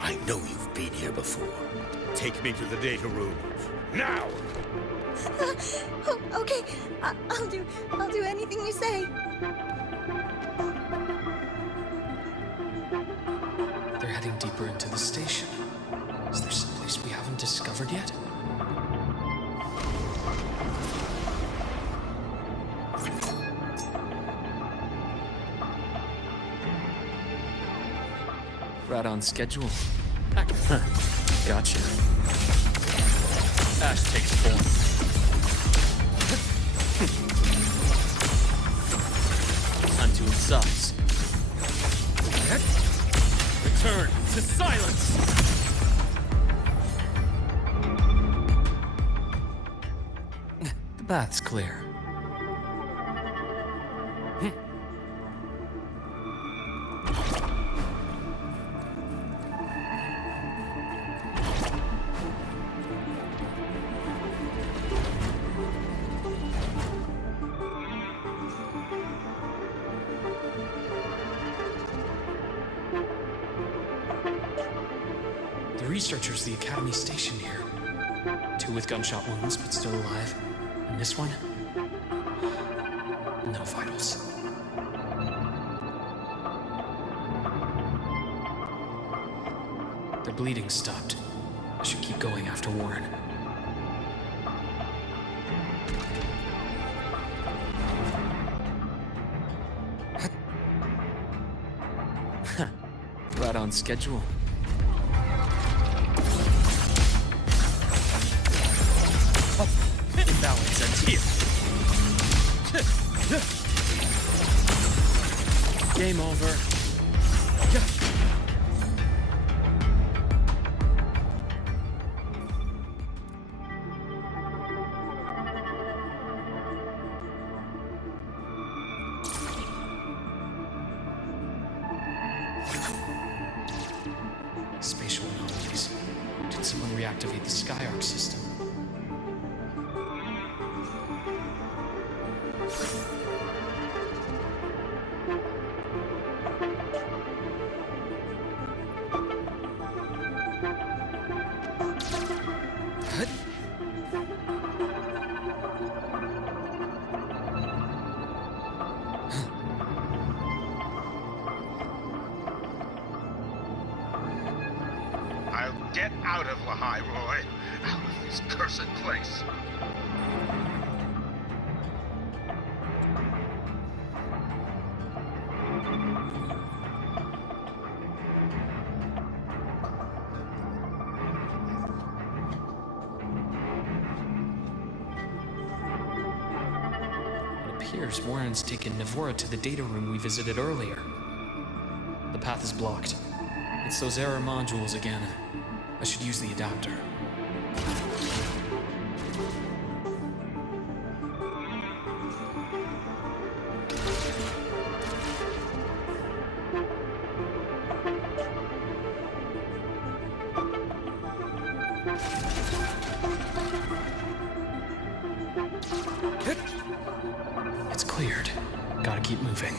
I know you've been here before. Take me to the data room. Now! Oh, okay. I'll do anything you say. They're heading deeper into the station. Is there someplace we haven't discovered yet? Right on schedule. Huh. Gotcha. Ash takes form. Unto its size. Return to silence! The path's clear. The researchers, the Academy stationed here. 2 with gunshot wounds, but still alive. And this one? No vitals. Their bleeding stopped. I should keep going after Warren. Right on schedule. Imbalance ends here. Game over. Spatial anomalies. Did someone reactivate the Skyarc system? I'll get out of Lahai, Roy. Out of this cursed place. It appears Warren's taken Navora to the data room we visited earlier. The path is blocked. It's those error modules again. I should use the adapter. It's cleared. Gotta keep moving.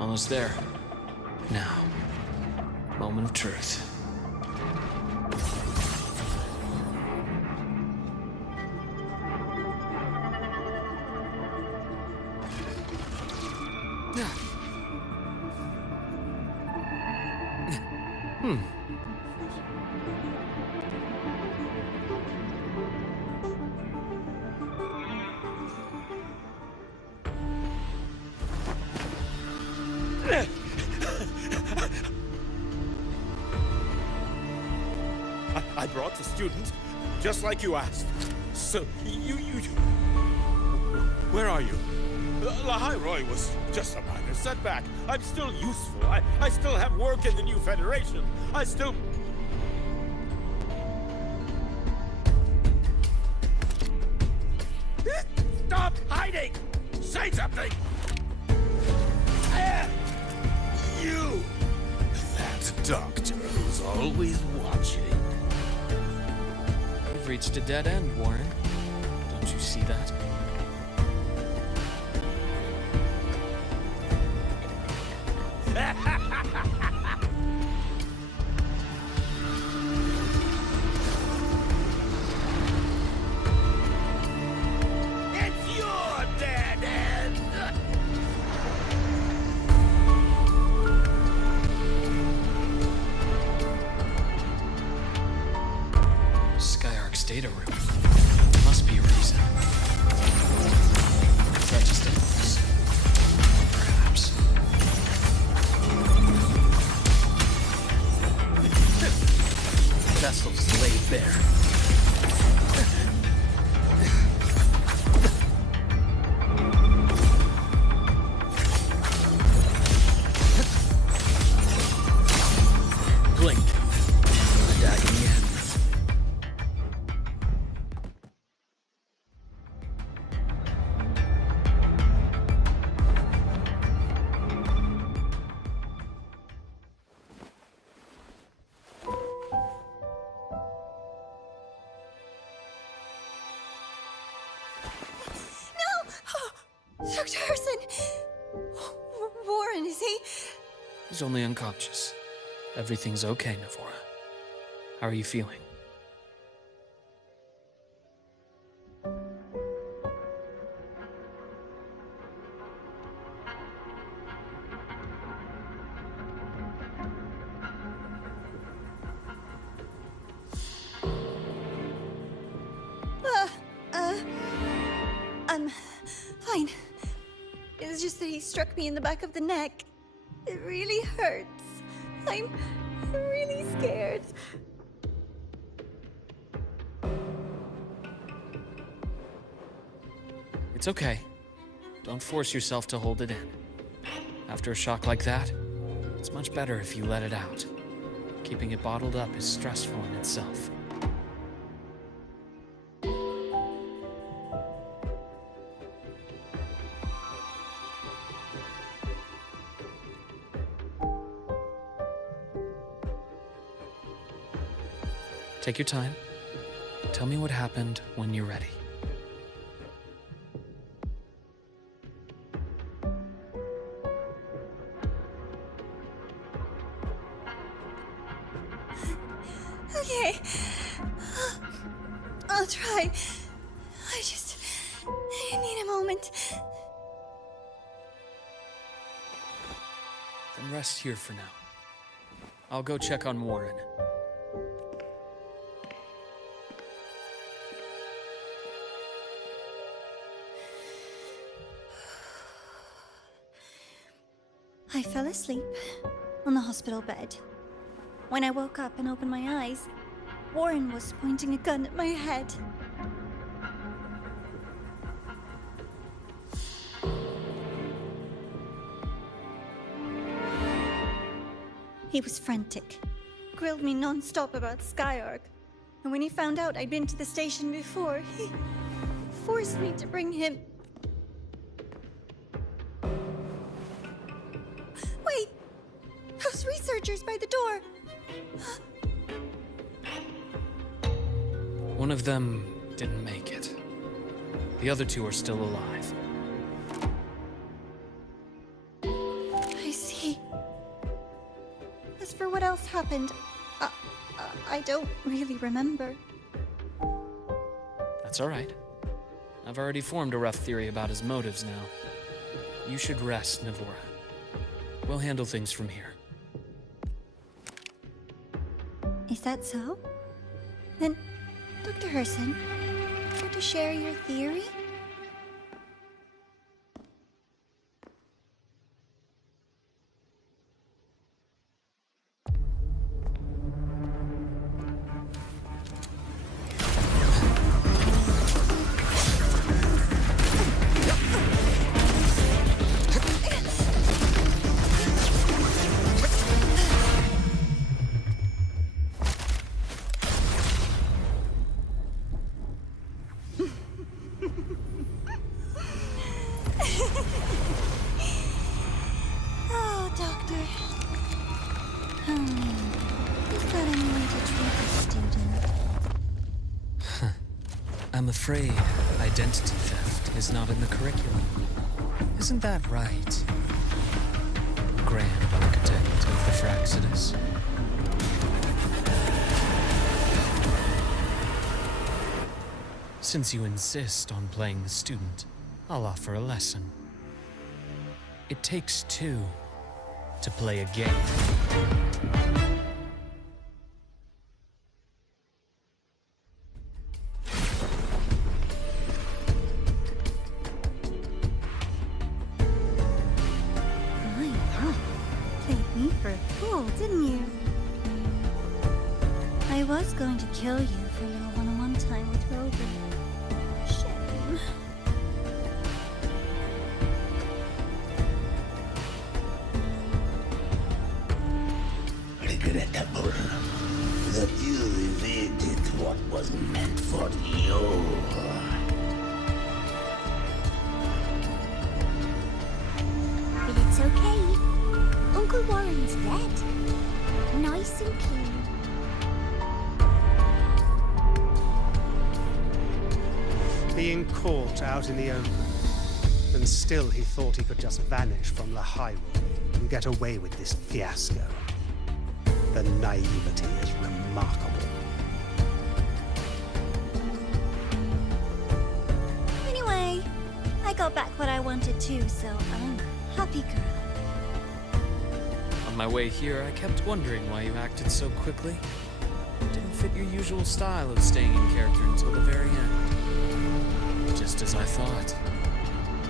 Almost there. Now, moment of truth. I brought the student, just like you asked. So, you... Where are you? Lahai Roy was just a minor setback. I'm still useful. I still have work in the new Federation. I still... Stop hiding! Say something! You! doctor who's always watching. You've reached a dead end, Warren. Don't you see that? It's your dead end! Skyark's data room. Must be a reason. Is that just it? Perhaps. Vessel's laid bare. Blink. The dying ends. Dr. Harrison! Warren, is he? He's only unconscious. Everything's okay, Navora. How are you feeling? I'm fine. It's just that he struck me in the back of the neck. It really hurts. I'm really scared. It's okay. Don't force yourself to hold it in. After a shock like that, it's much better if you let it out. Keeping it bottled up is stressful in itself. Take your time. Tell me what happened when you're ready. Okay. I'll try. I need a moment. Then rest here for now. I'll go check on Warren. I fell asleep on the hospital bed. When I woke up and opened my eyes, Warren was pointing a gun at my head. He was frantic, grilled me non-stop about Skyark, and when he found out I'd been to the station before, he forced me to bring him. Wait! Those researchers by the door! One of them didn't make it. The other two are still alive. I see. As for what else happened, I don't really remember. That's all right. I've already formed a rough theory about his motives now. You should rest, Navora. We'll handle things from here. Is that so? Then, Dr. Herson, care to share your theory? I'm afraid identity theft is not in the curriculum. Isn't that right, Grand Architect of the Fraxidus? Since you insist on playing the student, I'll offer a lesson. It takes two to play a game. Played me for a fool, didn't you? I was going to kill you for a little one-on-one time with Rover. Shame. Regrettable that you evaded what was meant for you. But it's okay. Uncle Warren's dead. Nice and clean. Being caught out in the open, and still he thought he could just vanish from the Hyrule and get away with this fiasco. The naivety is remarkable. Anyway, I got back what I wanted too, so I'm a happy girl. On my way here, I kept wondering why you acted so quickly. Didn't fit your usual style of staying in character until the very end. Just as I thought.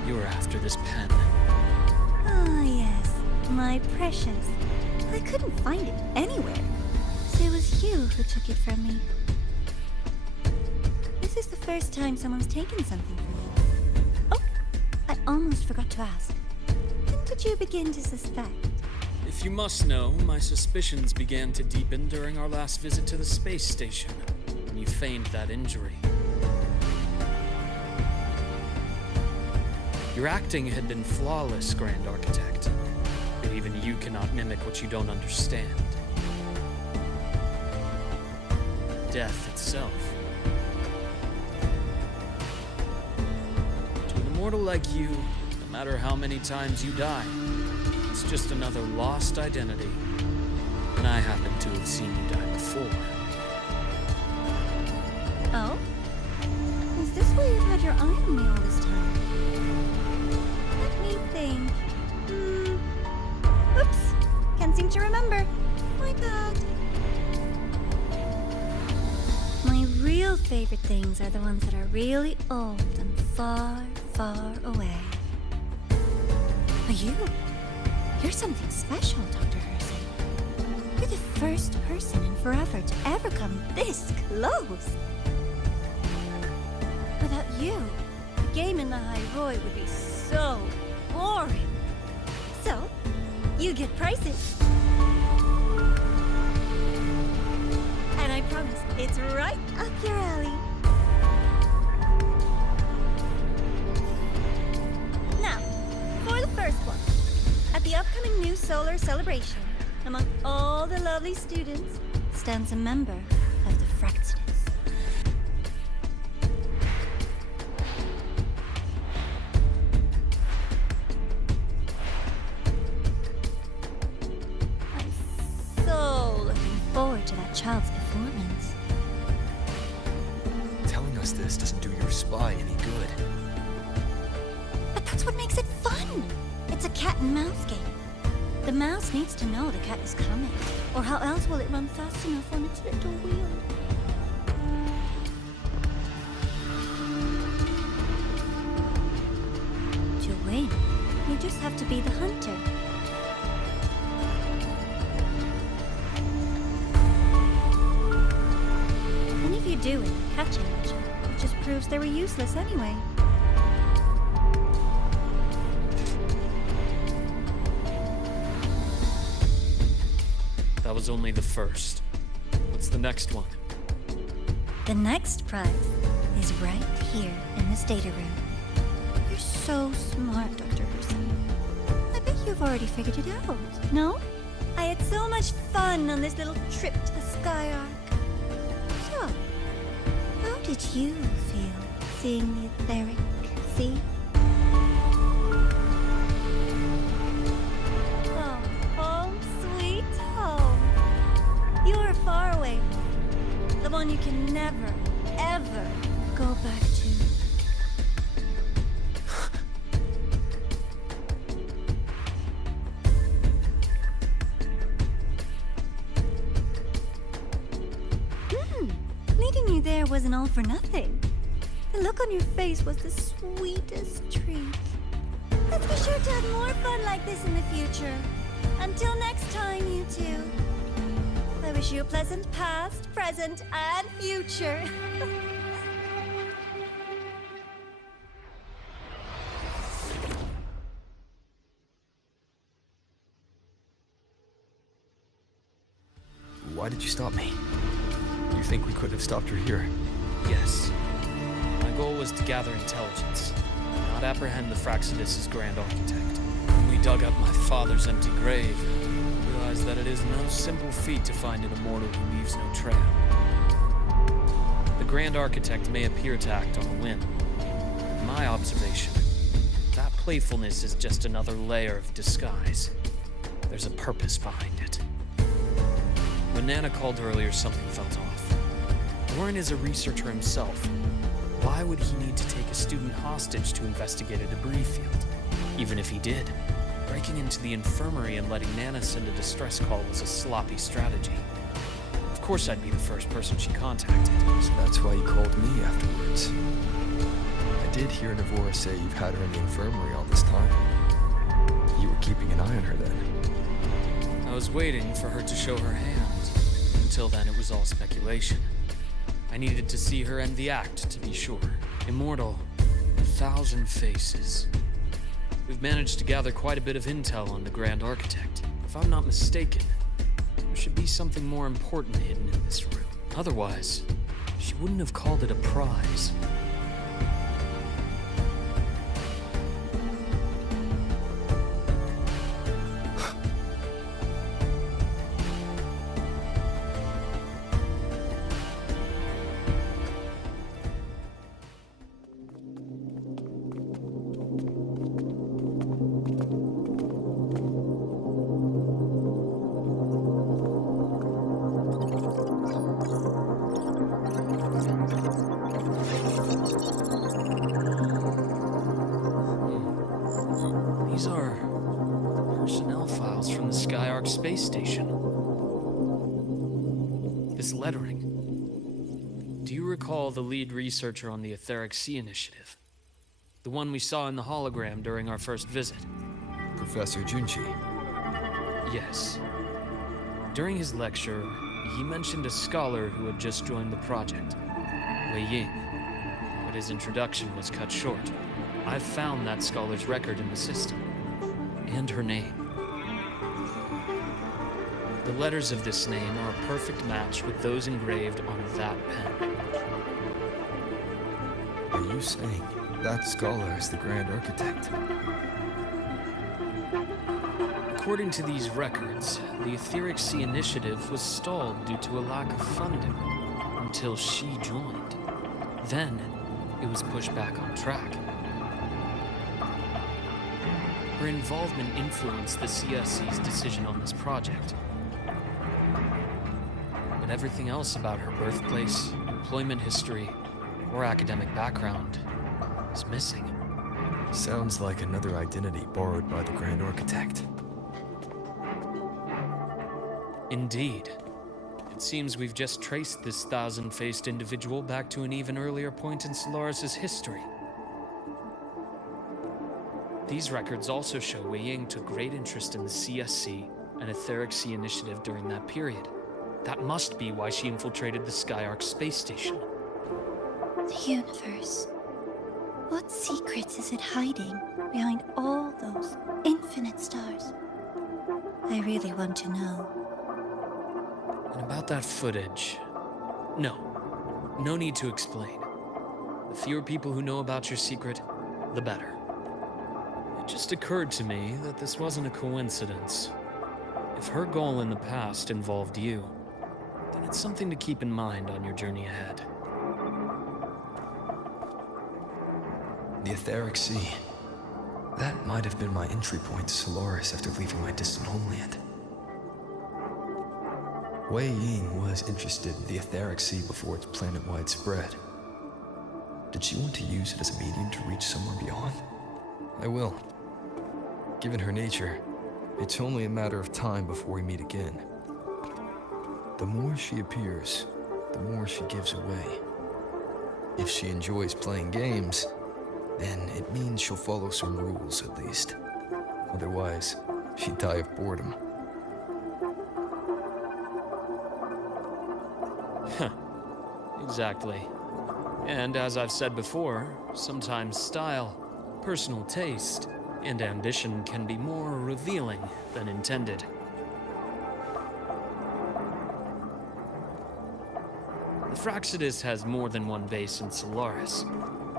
You were after this pen. Ah, yes, my precious. I couldn't find it anywhere. So it was you who took it from me. This is the first time someone's taken something from me. Oh, I almost forgot to ask. When did you begin to suspect? If you must know, my suspicions began to deepen during our last visit to the space station, when you feigned that injury. Your acting had been flawless, Grand Architect. But even you cannot mimic what you don't understand. Death itself. To an immortal like you, no matter how many times you die, it's just another lost identity. And I happen to have seen you die before. Oh? Is this why you've had your eye on me all this time? Let me think. Oops. Can't seem to remember. My bad. My real favorite things are the ones that are really old and far, far away. But you're something special, Dr. Herson. You're the first person in forever to ever come this close. Without you, the game in the Hyrule would be so boring. So, you get prizes. And I promise, it's right up your alley. Now, for the first one. At the upcoming new solar celebration, among all the lovely students, stands a member of the Fraxidus. I'm so looking forward to that child's performance. Telling us this doesn't do your spy any good. But that's what makes it fun! It's a cat and mouse game. The mouse needs to know the cat is coming, or how else will it run fast enough on its little wheel? To win, you just have to be the hunter. And if you do end up catching each other, it just proves they were useless anyway. That was only the first. What's the next one? The next prize is right here in this data room. You're so smart, Dr. Herson. I bet you've already figured it out, no? I had so much fun on this little trip to the Sky Arc. So, how did you feel? seeing the etheric sea? Oh, home sweet home. You are far away. The one you can never, ever go back to. Meeting you there wasn't all for nothing. The look on your face was the sweetest treat. Let's be sure to have more fun like this in the future. Until next time, you two. I wish you a pleasant past, present, and future. Why did you stop me? You think we could have stopped her here? Yes. My goal was to gather intelligence, not apprehend the Fraxidus' grand architect. When we dug up my father's empty grave, I realized that it is no simple feat to find an immortal who leaves no trail. The grand architect may appear to act on a whim. In my observation, that playfulness is just another layer of disguise. There's a purpose behind it. When Nana called earlier, something felt off. Warren is a researcher himself. Why would he need to take a student hostage to investigate a debris field? Even if he did, breaking into the infirmary and letting Nana send a distress call was a sloppy strategy. Of course I'd be the first person she contacted. So that's why you called me afterwards. I did hear Navora say you've had her in the infirmary all this time. You were keeping an eye on her then. I was waiting for her to show her hand. Until then, it was all speculation. I needed to see her end the act, to be sure. Immortal, 1,000 faces. We've managed to gather quite a bit of intel on the Grand Architect. If I'm not mistaken, there should be something more important hidden in this room. Otherwise, she wouldn't have called it a prize. These are personnel files from the Skyark space station. This lettering. Do you recall the lead researcher on the Etheric Sea Initiative? The one we saw in the hologram during our first visit? Professor Junchi. Yes. During his lecture, he mentioned a scholar who had just joined the project, Wei Ying, but his introduction was cut short. I've found that scholar's record in the system, and her name. The letters of this name are a perfect match with those engraved on that pen. Are you saying that scholar is the Grand Architect? According to these records, the Etheric Sea Initiative was stalled due to a lack of funding until she joined. Then, it was pushed back on track. Her involvement influenced the CSC's decision on this project. But everything else about her birthplace, employment history, or academic background is missing. Sounds like another identity borrowed by the Grand Architect. Indeed. It seems we've just traced this 1,000-faced individual back to an even earlier point in Solaris' history. These records also show Wei Ying took great interest in the CSC and Etheric Sea Initiative during that period. That must be why she infiltrated the Skyark space station. The universe. What secrets is it hiding behind all those infinite stars? I really want to know. And about that footage... No need to explain. The fewer people who know about your secret, the better. It just occurred to me that this wasn't a coincidence. If her goal in the past involved you, then it's something to keep in mind on your journey ahead. The Etheric Sea. That might have been my entry point to Solaris after leaving my distant homeland. Wei Ying was interested in the Etheric Sea before its planet-wide spread. Did she want to use it as a medium to reach somewhere beyond? I will. Given her nature, it's only a matter of time before we meet again. The more she appears, the more she gives away. If she enjoys playing games, then it means she'll follow some rules at least. Otherwise, she'd die of boredom. Exactly. And as I've said before, sometimes style, personal taste, and ambition can be more revealing than intended. The Fractsidus has more than one base in Solaris,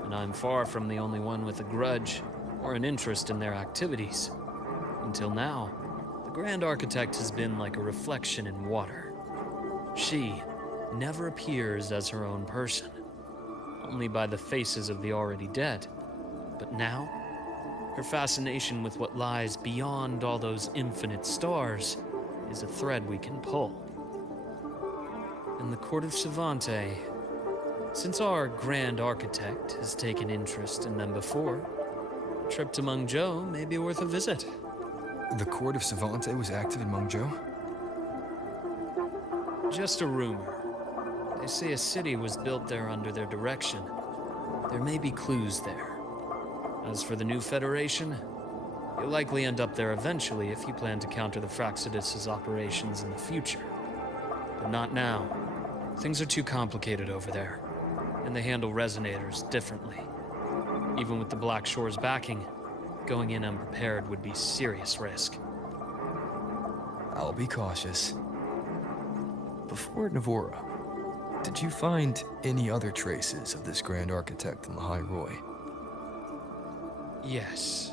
and I'm far from the only one with a grudge or an interest in their activities. Until now, the Grand Architect has been like a reflection in water. She never appears as her own person, only by the faces of the already dead. But now, her fascination with what lies beyond all those infinite stars is a thread we can pull. In the Court of Savante, since our Grand Architect has taken interest in them before, a trip to Mengzhou may be worth a visit. The Court of Savante was active in Mengzhou? Just a rumor. They say a city was built there under their direction. There may be clues there. As for the new Federation, you'll likely end up there eventually if you plan to counter the Fractsidus' operations in the future. But not now. Things are too complicated over there, and they handle resonators differently. Even with the Black Shore's backing, going in unprepared would be serious risk. I'll be cautious. Before Navora, did you find any other traces of this Grand Architect in the High Roy? Yes.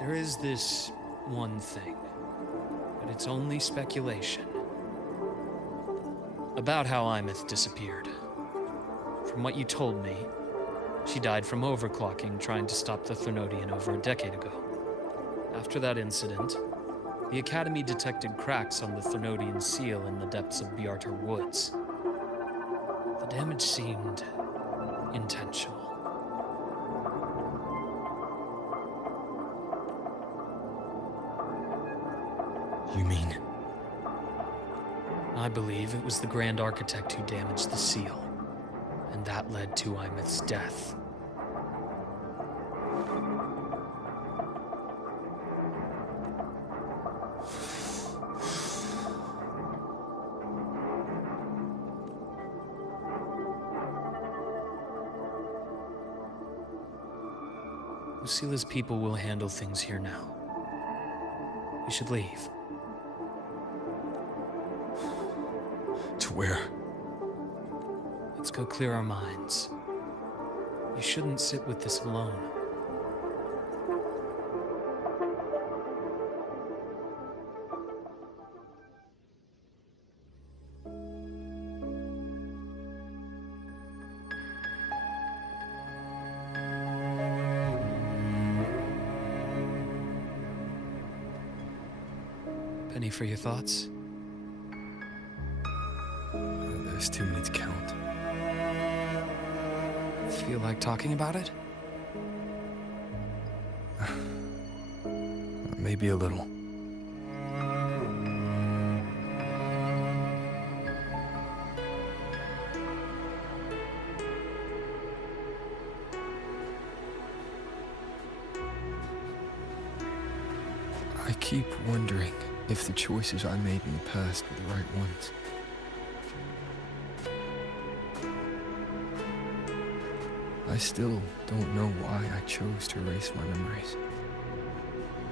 There is this one thing, but it's only speculation. About how Imeth disappeared. From what you told me, she died from overclocking trying to stop the Thermodian over a decade ago. After that incident, the Academy detected cracks on the Thermodian seal in the depths of Biarter Woods. The damage seemed intentional. You mean? I believe it was the Grand Architect who damaged the seal, and that led to Imeth's death. Lucila's people will handle things here now. We should leave. To where? Let's go clear our minds. You shouldn't sit with this alone. Penny for your thoughts? There's too many to count. Feel like talking about it? Maybe a little. I keep wondering if the choices I made in the past were the right ones. I still don't know why I chose to erase my memories.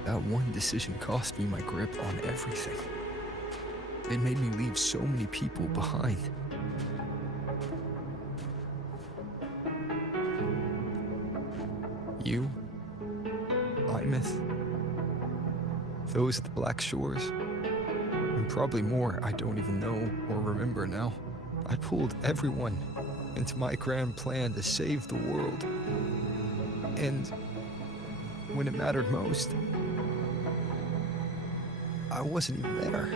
That one decision cost me my grip on everything. It made me leave so many people behind. You, Imeth, those at the Black Shores, and probably more I don't even know or remember now. I pulled everyone into my grand plan to save the world. And when it mattered most, I wasn't even there.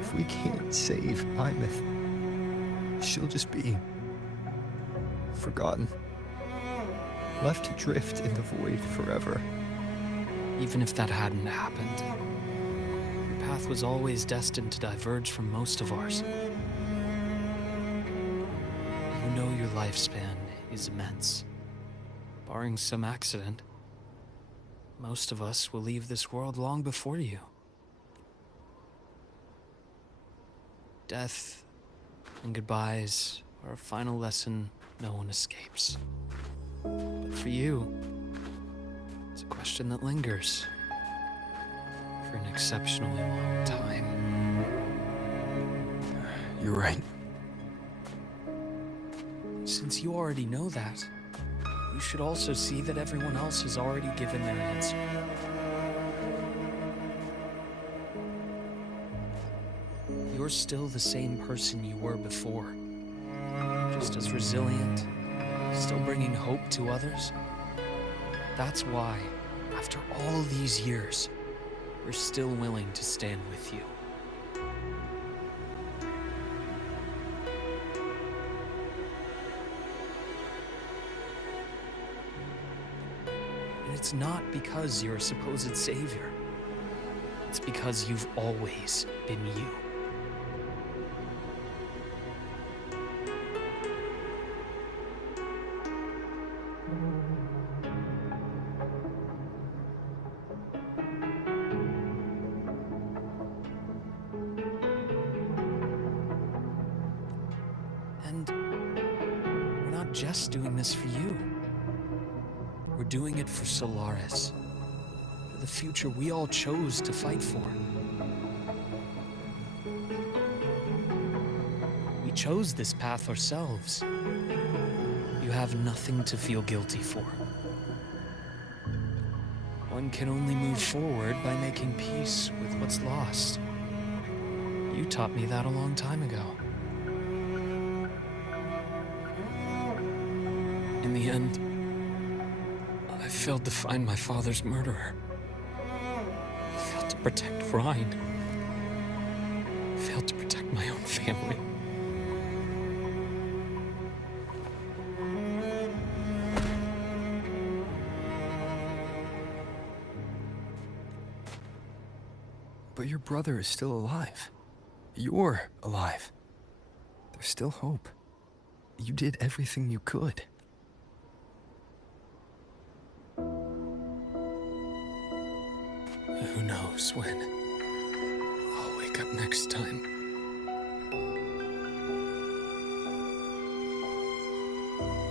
If we can't save Imeth, she'll just be forgotten, left to drift in the void forever. Even if that hadn't happened, your path was always destined to diverge from most of ours. You know your lifespan is immense. Barring some accident, most of us will leave this world long before you. Death and goodbyes are a final lesson no one escapes. But for you, it's a question that lingers for an exceptionally long time. You're right. Since you already know that, you should also see that everyone else has already given their answer. You're still the same person you were before. Just as resilient, still bringing hope to others. That's why, after all these years, we're still willing to stand with you. And it's not because you're a supposed savior. It's because you've always been you. And we're not just doing this for you. We're doing it for Solaris, for the future we all chose to fight for. We chose this path ourselves. You have nothing to feel guilty for. One can only move forward by making peace with what's lost. You taught me that a long time ago. In the end, I failed to find my father's murderer. I failed to protect Ryan. I failed to protect my own family. But your brother is still alive. You're alive. There's still hope. You did everything you could. Who knows when I'll wake up next time.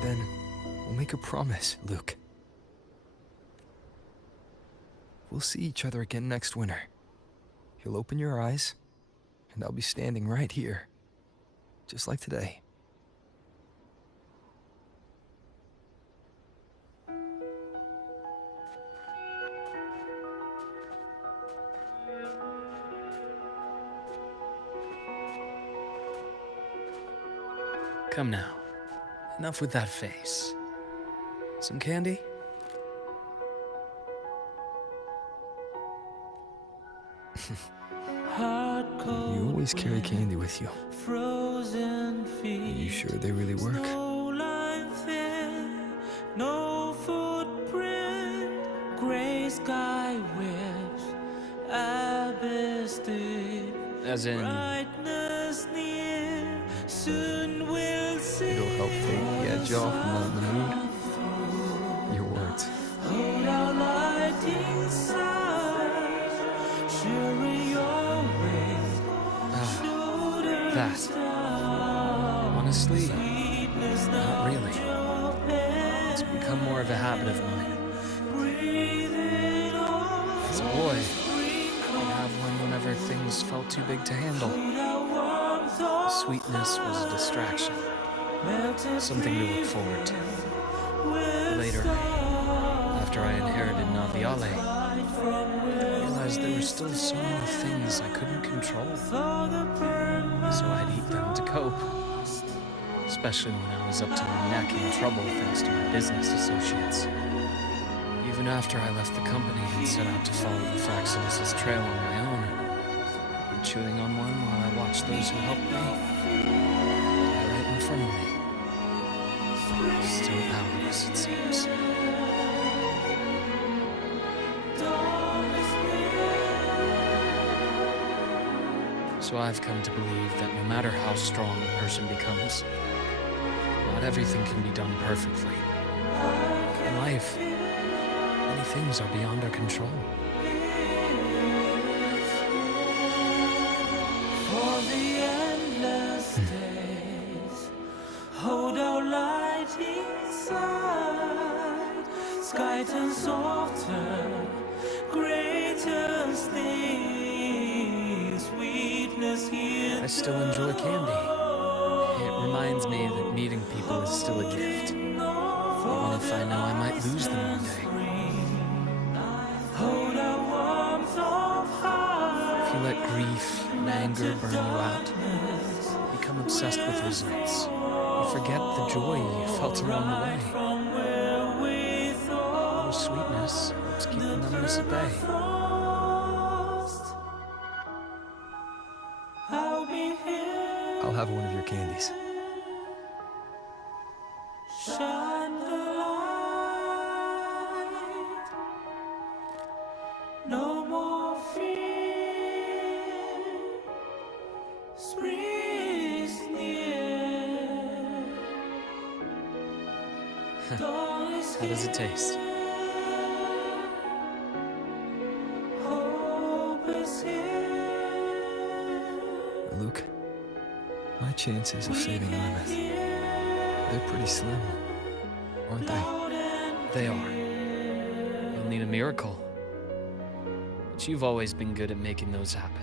Then we'll make a promise, Luke. We'll see each other again next winter. You'll open your eyes, and I'll be standing right here, just like today. Come now. Enough with that face. Some candy? You always carry candy with you. Are you sure they really work? No footprint, gray sky whips, abyss deep, As in, brightness near, soon we'll see. It'll help take the edge off and lighten the mood. Your words. Hold our lighting side, sharing your ways, that. Honestly, not really. It's become more of a habit of mine. As a boy, I'd have one whenever things felt too big to handle. The sweetness was a distraction, something to look forward to. Later, after I inherited Naviale, I realized there were still so many things I couldn't control. So I'd eat them to cope. Especially when I was up to my neck in trouble thanks to my business associates. Even after I left the company and set out to follow the Fraximus's trail on my own, I'd be chewing on one while I watched those who helped me die right in front of me. Still powerless, it seems. So I've come to believe that no matter how strong a person becomes, not everything can be done perfectly. In life, many things are beyond our control. For the endless days, hold our light inside. Sky turns softer, greater things, sweetness here. I still enjoy candy. It reminds me that meeting people is still a gift, even if I know I might lose them one day. Hold our warmth of heart. If you let grief and anger burn you out, you become obsessed with results. You forget the joy you felt along the way. From where we A little sweetness helps keep the numbness at bay. I'll be here. I'll have one of your candies. Shine the light. No more fear. Spring's near. Dawn is How does it taste? Hope is here. Luke, my chances of saving Lilith, they're pretty slim, aren't they? They are. You'll need a miracle. But you've always been good at making those happen.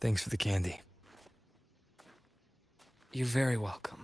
Thanks for the candy. You're very welcome.